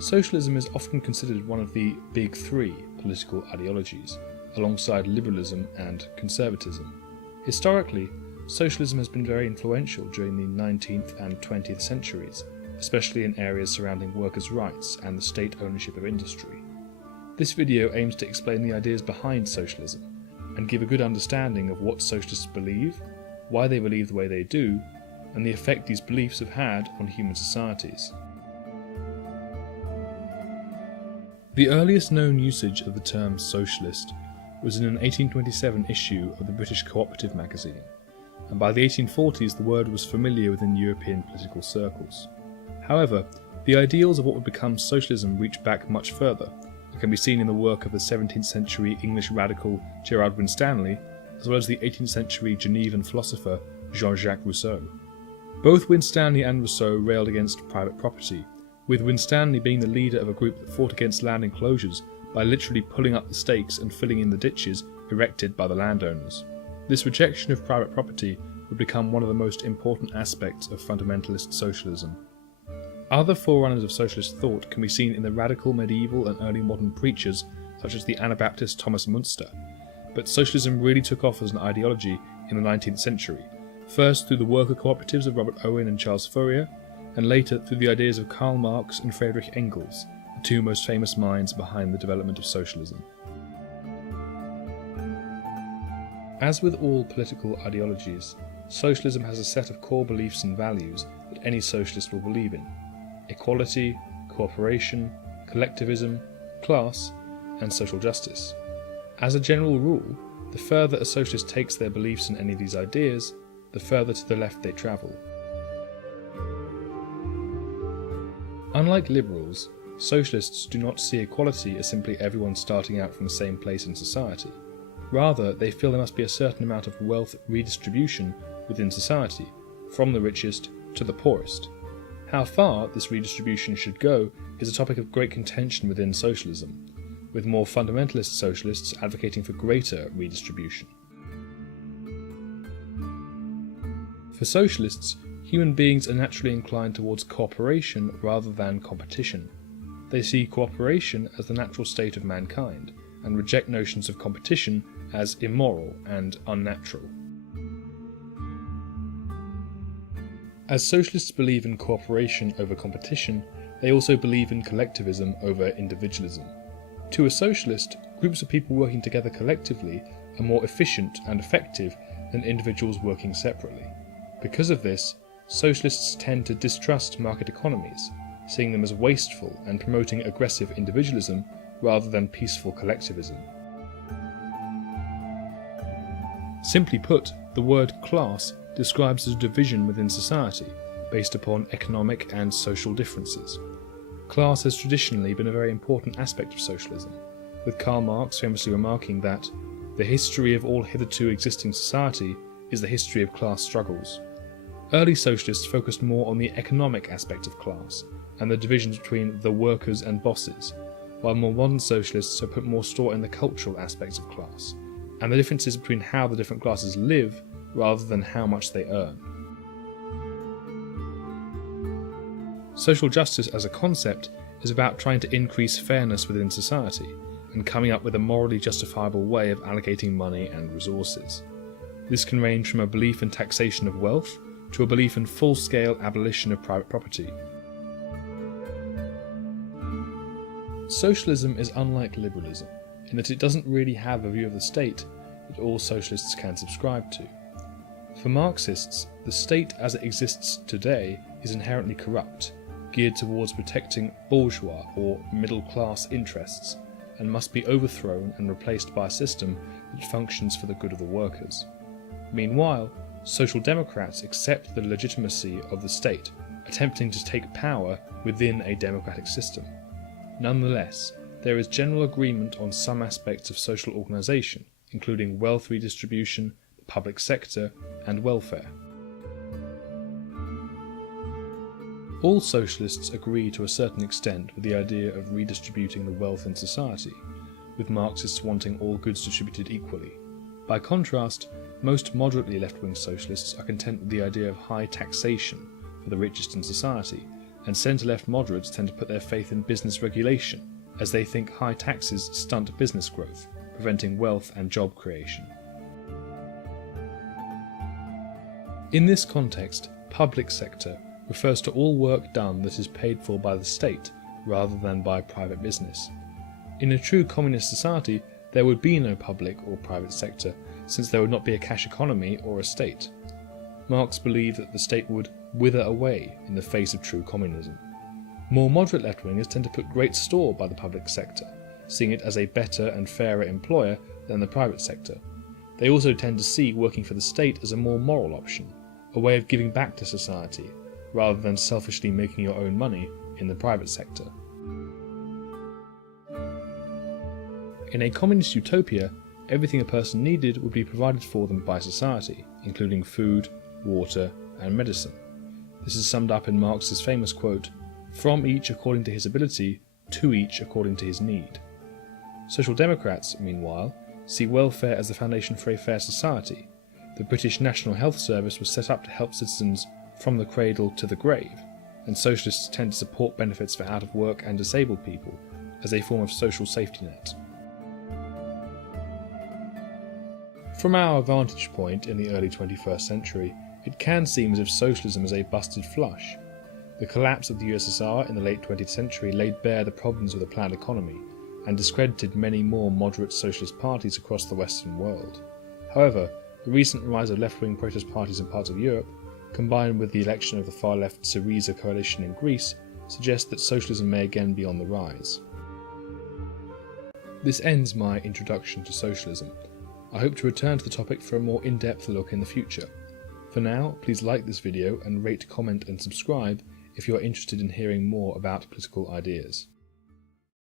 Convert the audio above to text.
Socialism is often considered one of the big three political ideologies, alongside liberalism and conservatism. Historically, socialism has been very influential during the 19th and 20th centuries, especially in areas surrounding workers' rights and the state ownership of industry. This video aims to explain the ideas behind socialism and give a good understanding of what socialists believe, why they believe the way they do, and the effect these beliefs have had on human societies. The earliest known usage of the term socialist was in an 1827 issue of the British Cooperative magazine, and by the 1840s the word was familiar within European political circles. However, the ideals of what would become socialism reach back much further, and can be seen in the work of the 17th century English radical Gerard Winstanley, as well as the 18th century Genevan philosopher Jean-Jacques Rousseau. Both Winstanley and Rousseau railed against private property, with Winstanley being the leader of a group that fought against land enclosures by literally pulling up the stakes and filling in the ditches erected by the landowners. This rejection of private property would become one of the most important aspects of fundamentalist socialism. Other forerunners of socialist thought can be seen in the radical medieval and early modern preachers such as the Anabaptist Thomas Munster, but socialism really took off as an ideology in the 19th century, first through the worker cooperatives of Robert Owen and Charles Fourier, and later through the ideas of Karl Marx and Friedrich Engels, the two most famous minds behind the development of socialism. As with all political ideologies, socialism has a set of core beliefs and values that any socialist will believe in: equality, cooperation, collectivism, class, and social justice. As a general rule, the further a socialist takes their beliefs in any of these ideas, the further to the left they travel. Unlike liberals, socialists do not see equality as simply everyone starting out from the same place in society. Rather, they feel there must be a certain amount of wealth redistribution within society, from the richest to the poorest. How far this redistribution should go is a topic of great contention within socialism, with more fundamentalist socialists advocating for greater redistribution. For socialists, human beings are naturally inclined towards cooperation rather than competition. They see cooperation as the natural state of mankind, and reject notions of competition as immoral and unnatural. As socialists believe in cooperation over competition, they also believe in collectivism over individualism. To a socialist, groups of people working together collectively are more efficient and effective than individuals working separately. Because of this, socialists tend to distrust market economies, seeing them as wasteful and promoting aggressive individualism rather than peaceful collectivism. Simply put, the word class describes a division within society based upon economic and social differences. Class has traditionally been a very important aspect of socialism, with Karl Marx famously remarking that the history of all hitherto existing society is the history of class struggles. Early socialists focused more on the economic aspect of class and the divisions between the workers and bosses, while more modern socialists have put more store in the cultural aspects of class and the differences between how the different classes live rather than how much they earn. Social justice as a concept is about trying to increase fairness within society and coming up with a morally justifiable way of allocating money and resources. This can range from a belief in taxation of wealth to a belief in full-scale abolition of private property. Socialism is unlike liberalism in that it doesn't really have a view of the state that all socialists can subscribe to. For Marxists, the state as it exists today is inherently corrupt, geared towards protecting bourgeois or middle-class interests, and must be overthrown and replaced by a system that functions for the good of the workers. Meanwhile, Social Democrats accept the legitimacy of the state, attempting to take power within a democratic system. Nonetheless, there is general agreement on some aspects of social organisation, including wealth redistribution, the public sector, and welfare. All socialists agree to a certain extent with the idea of redistributing the wealth in society, with Marxists wanting all goods distributed equally. By contrast, most moderately left-wing socialists are content with the idea of high taxation for the richest in society, and centre-left moderates tend to put their faith in business regulation, as they think high taxes stunt business growth, preventing wealth and job creation. In this context, public sector refers to all work done that is paid for by the state rather than by private business. In a true communist society, there would be no public or private sector, since there would not be a cash economy or a state. Marx believed that the state would wither away in the face of true communism. More moderate left-wingers tend to put great store by the public sector, seeing it as a better and fairer employer than the private sector. They also tend to see working for the state as a more moral option, a way of giving back to society, rather than selfishly making your own money in the private sector. In a communist utopia, everything a person needed would be provided for them by society, including food, water, and medicine. This is summed up in Marx's famous quote, "From each according to his ability, to each according to his need." Social Democrats, meanwhile, see welfare as the foundation for a fair society. The British National Health Service was set up to help citizens from the cradle to the grave, and socialists tend to support benefits for out-of-work and disabled people as a form of social safety net. From our vantage point in the early 21st century, it can seem as if socialism is a busted flush. The collapse of the USSR in the late 20th century laid bare the problems of the planned economy and discredited many more moderate socialist parties across the Western world. However, the recent rise of left-wing protest parties in parts of Europe, combined with the election of the far-left Syriza coalition in Greece, suggests that socialism may again be on the rise. This ends my introduction to socialism. I hope to return to the topic for a more in-depth look in the future. For now, please like this video and rate, comment and subscribe if you are interested in hearing more about political ideas.